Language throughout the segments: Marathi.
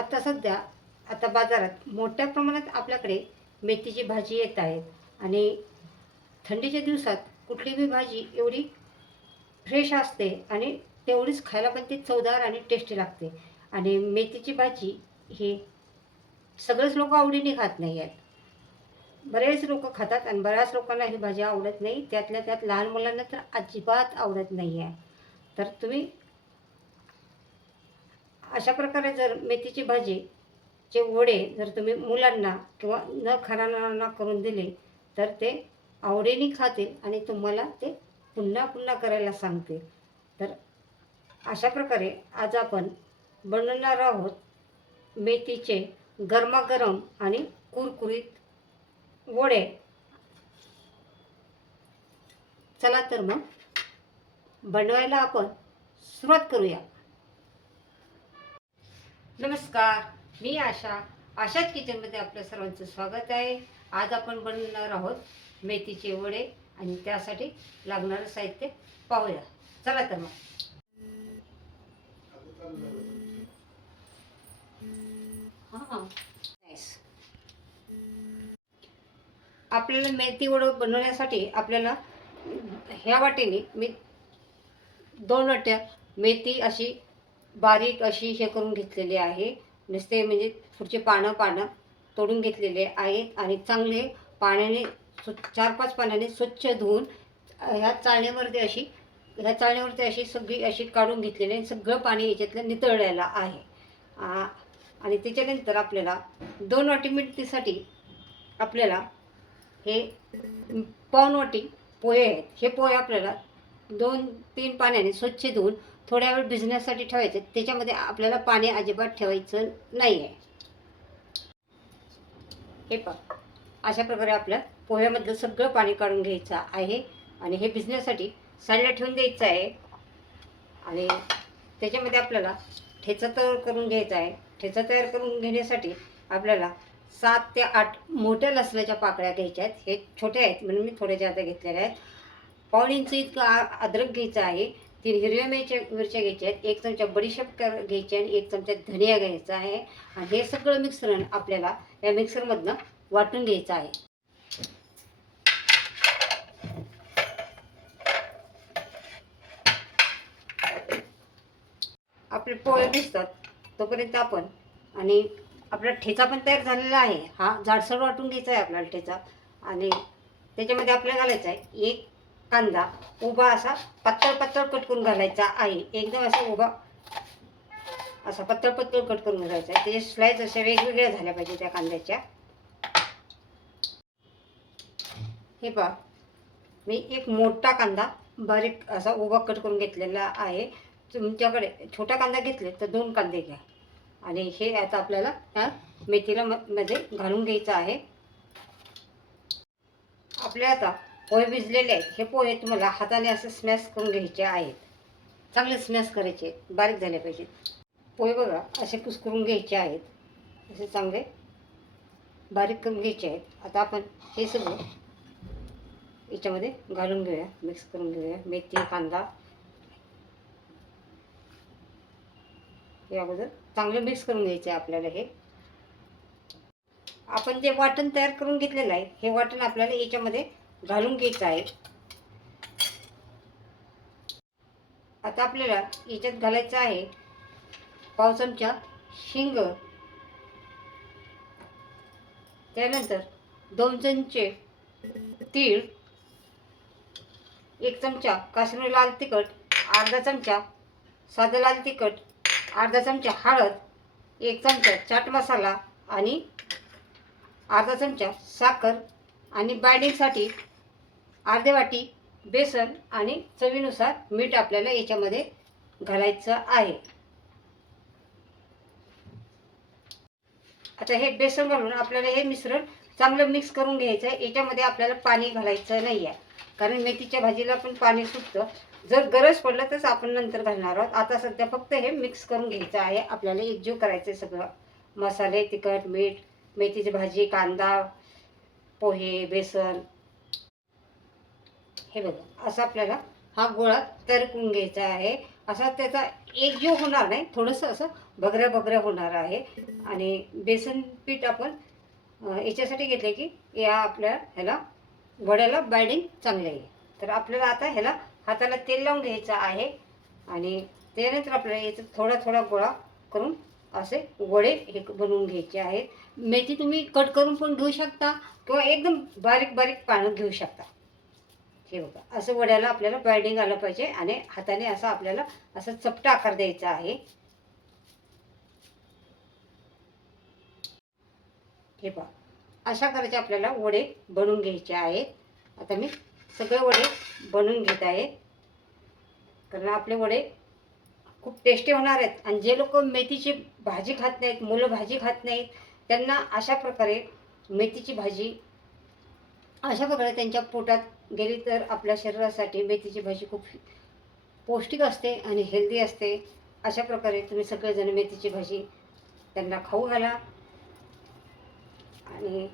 आता सध्या आता बाजारात मोठ्या प्रमाणात आपल्याकडे मेथीची भाजी येत आहेत. आणि थंडीच्या दिवसात कुठली बी भाजी एवढी फ्रेश असते आणि तेवढीच खायला पण ती चवदार आणि टेस्टी लागते. आणि मेथीची भाजी हे सगळेच लोक आवडीने खात नाही आहेत. बरेच लोक खातात आणि बऱ्याच लोकांना ही भाजी आवडत नाही. त्यातल्या त्यात लहान मुलांना तर अजिबात आवडत नाही आहे. तर तुम्ही अशा प्रकारे जर मेथीची भाजीचे वडे जर तुम्ही मुलांना किंवा न खाणाऱ्यांना करून दिले तर ते आवडीने खातील आणि तुम्हाला ते पुन्हा पुन्हा करायला सांगतील. तर अशा प्रकारे आज आपण बनवणार आहोत मेथीचे गरमागरम आणि कुरकुरीत वडे. चला तर मग बनवायला आपण सुरुवात करूया. नमस्कार मी आशा. आशाच किचनमध्ये आपल्या सर्वांचं स्वागत आहे. आज आपण बनवणार आहोत मेथीचे वडे आणि त्यासाठी लागणारं साहित्य पाहूया. चला तर मग. हां. आपल्याला मेथी वडं बनवण्यासाठी आपल्याला ह्या वाटेने मी दोन वाट्या मेथी अशी बारीक अशी हे करून घेतलेली आहे. नुसते म्हणजे पुढचे पानं पानं तोडून घेतलेले आहेत आणि चांगले पाण्याने स्व चार पाच पाण्याने स्वच्छ धुवून ह्या चाळण्यावरती अशी ह्या चाळण्यावरती अशी सगळी अशी काढून घेतलेली आहे सगळं पाणी याच्यातलं नितळलेलं आहे. आणि त्याच्यानंतर आपल्याला दोन वाटी मेथीसाठी आपल्याला हे पाऊन वाटी पोहे आहेत. हे पोहे आपल्याला दोन तीन पाण्याने स्वच्छ धुवून थोड्या वेळ भिजण्यासाठी ठेवायचे. त्याच्यामध्ये आपल्याला पाणी अजिबात ठेवायचं नाही आहे हे पहा. अशा प्रकारे आपल्या पोह्यामधलं सगळं पाणी काढून घ्यायचं आहे आणि हे भिजण्यासाठी साईडला ठेवून द्यायचं आहे. आणि त्याच्यामध्ये आपल्याला ठेचा तयार करून घ्यायचा आहे. ठेचा तयार करून घेण्यासाठी आपल्याला सात ते आठ मोठ्या लसणाच्या पाकळ्या घ्यायच्या आहेत. हे छोटे आहेत म्हणून मी थोड्या जादा घेतलेल्या आहेत. पाऊण इंच इतकं अद्रक घ्यायचं आहे. तीन हिरव्या मिरच्या मिरच्या घ्यायच्या आहेत. एक चमचा बडीशेप कर घ्यायची आणि एक चमचा धनिया घ्यायचा आहे. आणि हे सगळं मिश्रण आपल्याला या मिक्सरमधनं वाटून घ्यायचं आहे. आपले पोहे भिजतात तोपर्यंत आपण आणि आपला ठेचा पण तयार झालेला आहे. हा जाडसर वाटून घ्यायचा आहे आपल्याला ठेचा. आणि त्याच्यामध्ये आपल्याला घालायचा आहे एक कांदा उभा असा पातळ पातळ कट करून घालायचा आहे. एकदम असा उभा असा पातळ पातळ कट करून घालायचा आहे. त्याचे स्लाईस अशा वेगवेगळ्या झाल्या पाहिजे त्या कांद्याच्या. हे पहा. मी एक मोठा कांदा बारीक असा उभा कट करून घेतलेला आहे. तुमच्याकडे छोटा कांदा घेतले तर दोन कांदे घ्या. आणि हे आता आपल्याला त्या मेथीला म मध्ये घालून घ्यायचं आहे. आपल्या आता पोहे भिजलेले आहेत. हे पोहे तुम्हाला हाताने असं स्मॅश करून घ्यायचे आहेत. चांगले स्मॅश करायचे बारीक झाले पाहिजेत. पोहे बघा असे कुसकरून घ्यायचे आहेत. असे चांगले बारीक करून घ्यायचे आहेत. आता आपण हे सगळं याच्यामध्ये घालून घेऊया. मिक्स करून घेऊया. मेथी कांदा. हे अगोदर चांगलं मिक्स करून घ्यायचं आहे आपल्याला हे. आपण जे वाटण तयार करून घेतलेलं आहे हे वाटण आपल्याला याच्यामध्ये घालून घ्यायचं आहे. आता आपल्याला याच्यात घालायचं आहे पाव चमचा त्यानंतर दोन चमचे तीळ एक चमचा काश्मीरी लाल तिखट अर्धा चमचा साधं लाल तिखट अर्धा चमचा हळद एक चमचा चाट मसाला आणि अर्धा चमचा साखर आणि बाइंडिंगसाठी अर्धे वाटी बेसन आणि चवीनुसार मीठ आपल्याला याच्यामध्ये घालायचं आहे. आता हे बेसन घालून आपल्याला हे मिश्रण चांगलं मिक्स करून घ्यायचं आहे. याच्यामध्ये आपल्याला पाणी घालायचं नाही आहे. कारण मेथीच्या भाजीला पण पाणी सुटतं. जर गरज पडलं तरच आपण नंतर घालणार आहोत. आता सध्या फक्त हे मिक्स करून घ्यायचं आहे. आपल्याला एकजीव करायचं आहे सगळं. मसाले तिखट मीठ मेथीची भाजी कांदा पोहे बेसन हे बघा असं आपल्याला हा गोळा तरकून घ्यायचा आहे. असा त्याचा एकजीव होणार नाही थोडंसं असं बगऱ्या बगऱ्या होणार आहे. आणि बेसन पीठ आपण याच्यासाठी घेतलं की या आपल्या ह्याला वड्याला बायडिंग चांगली आहे. तर आपल्याला आता ह्याला हाताला तेल लावून घ्यायचं आहे. आणि त्यानंतर आपल्याला याचं थोडा थोडा गोळा करून असे वडे हे बनवून घ्यायचे आहेत. मेथी तुम्ही कट करून पण घेऊ शकता किंवा एकदम बारीक बारीक पानं घेऊ शकता. हे बघा. असं वड्याला आपल्याला बायडिंग आलं पाहिजे आणि हाताने असं आपल्याला असं चपटा आकार द्यायचा आहे. हे पहा अशा करायचे आपल्याला वडे बनवून घ्यायचे आहेत. आता मी सगळे वडे बनवून घेत आहे. कारण आपले वडे खूप टेस्टी होणार आहेत. आणि जे लोक मेथीची भाजी खात नाहीत मुलं भाजी खात नाहीत त्यांना अशा प्रकारे मेथीची भाजी अशा प्रकारे त्यांच्या पोटात गेली तर आपल्या शरीरासाठी मेथीची भाजी खूप पौष्टिक असते आणि हेल्दी असते. अशा प्रकारे तुम्ही सगळेजण मेथीची भाजी त्यांना खाऊ घाला. आणि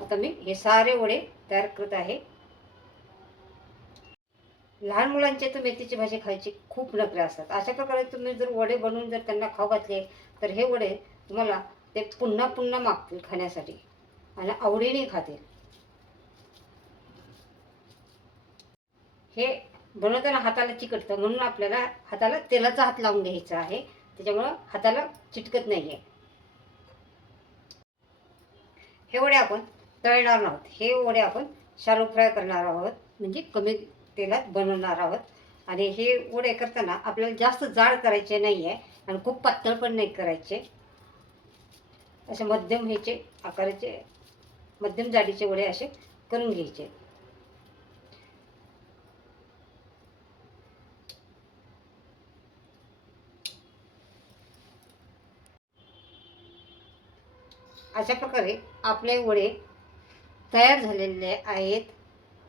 आता मी हे सारे वडे तयार करत आहे. लहान मुलांचे तर मेथीची भाजी खायची खूप नखरे असतात. अशा प्रकारे तुम्ही जर वडे बनवून जर त्यांना खाऊ घातले तर हे वडे तुम्हाला ते पुन्हा पुन्हा मागतील खाण्यासाठी. आणि आवडीने खातील. हे बनवताना हाताला चिकटतं. म्हणून आपल्याला हाताला तेलाचा हात लावून घ्यायचा आहे. त्याच्यामुळं हाताला चिटकत नाही आहे हे वडे आपण तळणार आहोत. हे वडे आपण शालो फ्राय करणार आहोत. म्हणजे कमी तेलात बनवणार आहोत. आणि हे वडे करताना आपल्याला जास्त जाड करायचे नाही आहे आणि खूप पातळ पण नाही करायचे. असे मध्यम ह्याचे आकाराचे मध्यम जाडीचे वडे असे करून घ्यायचे. अशा प्रकारे आपले वडे तयार झालेले आहेत.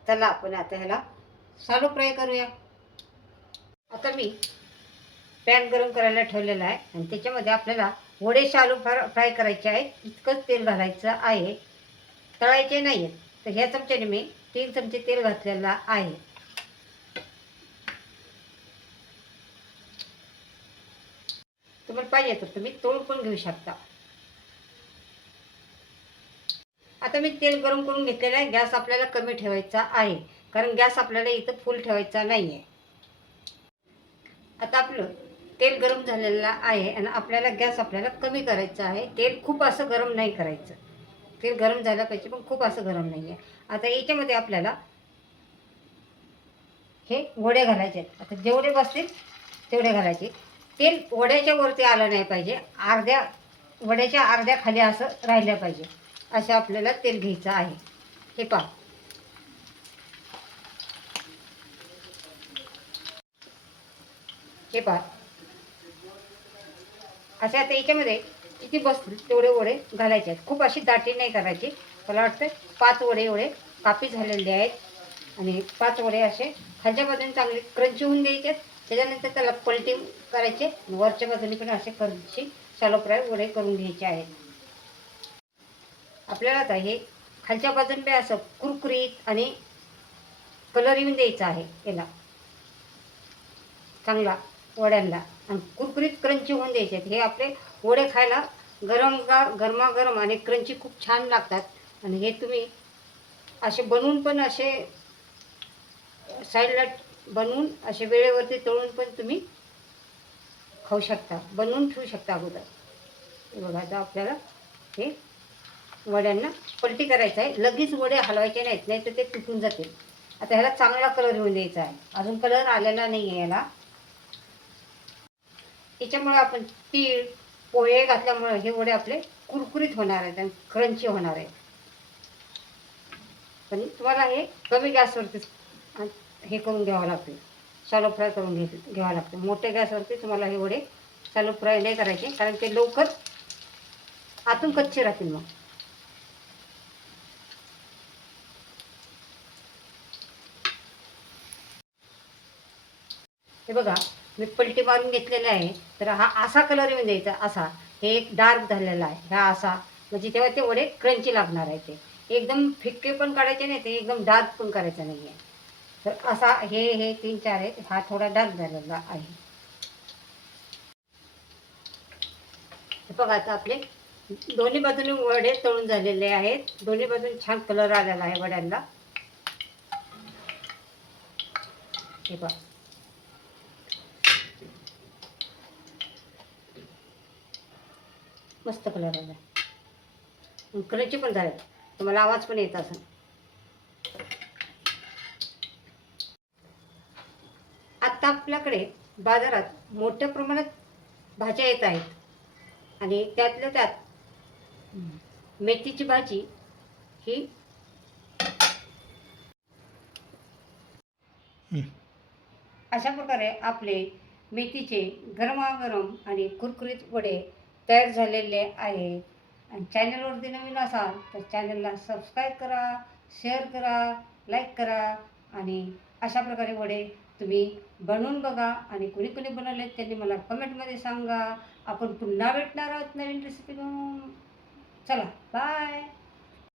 त्याला आपण आता ह्याला सालो फ्राय करूया. आता मी पॅन गरम करायला ठेवलेला आहे आणि त्याच्यामध्ये आपल्याला वडे शालू फ्रा फ्राय करायचे आहेत. इतकंच तेल घालायचं आहे. तळायचे नाही आहेत तर ह्या चमच्याने मी तीन चमचे तेल घातलेला आहे. तुम्हाला पाहिजे तर तुम्ही तळून पण घेऊ शकता. आता मी तेल गरम करून घेतलेलं आहे. गॅस आपल्याला कमी ठेवायचा आहे. कारण गॅस आपल्याला इथं फुल ठेवायचा नाही आहे आता आपलं तेल गरम झालेलं आहे आणि आपल्याला गॅस आपल्याला कमी करायचा आहे. तेल खूप असं गरम नाही करायचं. तेल गरम झालं पाहिजे पण खूप असं गरम नाही आहे आता याच्यामध्ये आपल्याला हे वडे घालायचे आहेत. आता जेवढे बसतील तेवढे घालायचे. तेल वड्याच्या वरती आलं नाही पाहिजे. अर्ध्या वड्याच्या अर्ध्या खाली असं राहिलं पाहिजे. असं आपल्याला तेल घ्यायचं आहे. हे पहा. हे पहा. असे आता याच्यामध्ये किती बसतील तेवढे वडे घालायचे आहेत. खूप अशी दाटी नाही करायची. मला वाटतं पाच वडे एवढे कापी झालेले आहेत. आणि पाच वडे असे खालच्या बाजूने चांगले क्रंची होऊन द्यायचे आहेत. त्याच्यानंतर त्याला पलटी करायचे वरच्या बाजूने पण असे क्रंची शालो फ्राय वडे करून घ्यायचे आहेत. आपल्याला आता हे खालच्या बाजून बी असं कुरकुरीत आणि कलर येऊन द्यायचा आहे याला. चांगला वड्यांना. आणि कुरकुरीत क्रंची होऊन द्यायचे आहेत. हे आपले वडे खायला गरम गा गरमागरम आणि क्रंची खूप छान लागतात. आणि हे तुम्ही असे बनवून पण असे साईडला बनवून असे वेळेवरती तळून पण तुम्ही खाऊ शकता. बनवून ठेवू शकता अगोदर. बघा आता आपल्याला हे वड्यांना पलटी करायचं आहे. लगेच वडे हलवायचे नाहीत नाही तर ते तुटून जातील. आता ह्याला चांगला कलर येऊन द्यायचा आहे. अजून कलर आलेला नाही आहे याला याच्यामुळे आपण तीळ पोहे घातल्यामुळे हे वडे आपले कुरकुरीत होणार आहेत आणि क्रंची होणार आहेत. पण तुम्हाला हे कमी गॅसवरती हे करून घ्यावं लागते. शालो फ्राय करून घे घ्यावं लागतं. मोठ्या गॅसवरती तुम्हाला हे वडे शालो फ्राय नाही करायचे कारण ते लवकर आतून कच्चे राहतील मग. हे बघा मी पलटी मारून घेतलेले आहे. तर हा असा कलर येऊन द्यायचा असा. हे एक डार्क झालेला आहे हा असा. म्हणजे तेव्हा ते वडे क्रंची लागणार आहे ते. एकदम फिक्के पण काढायचे नाही ते एकदम डार्क पण करायचं नाही आहे तर असा हे हे तीन चार आहेत. हा थोडा डार्क झालेला आहे. बघा आता आपले दोन्ही बाजूने वडे तळून झालेले आहेत. दोन्ही बाजूने छान कलर आलेला आहे वड्यांना. हे बघा. मस्त कलर आला कलरचे पण झाले तुम्हाला आवाज पण येत असं आत्ता आपल्याकडे बाजारात मोठ्या प्रमाणात भाज्या येत आहेत. आणि त्यातल्या त्यात मेथीची भाजी ही अशा प्रकारे आपले मेथीचे गरमागरम आणि कुरकुरीत वडे तयार झालेले आहेत आणि चॅनलवरती नवीन असाल तर चॅनलला सबस्क्राईब करा शेअर करा लाईक करा आणि अशा प्रकारे वडे तुम्ही बनवून बघा आणि कुणी कुणी बनवले त्यांनी मला कमेंटमध्ये सांगा. आपण पुन्हा भेटणार आहोत नवीन रेसिपी घेऊन चला बाय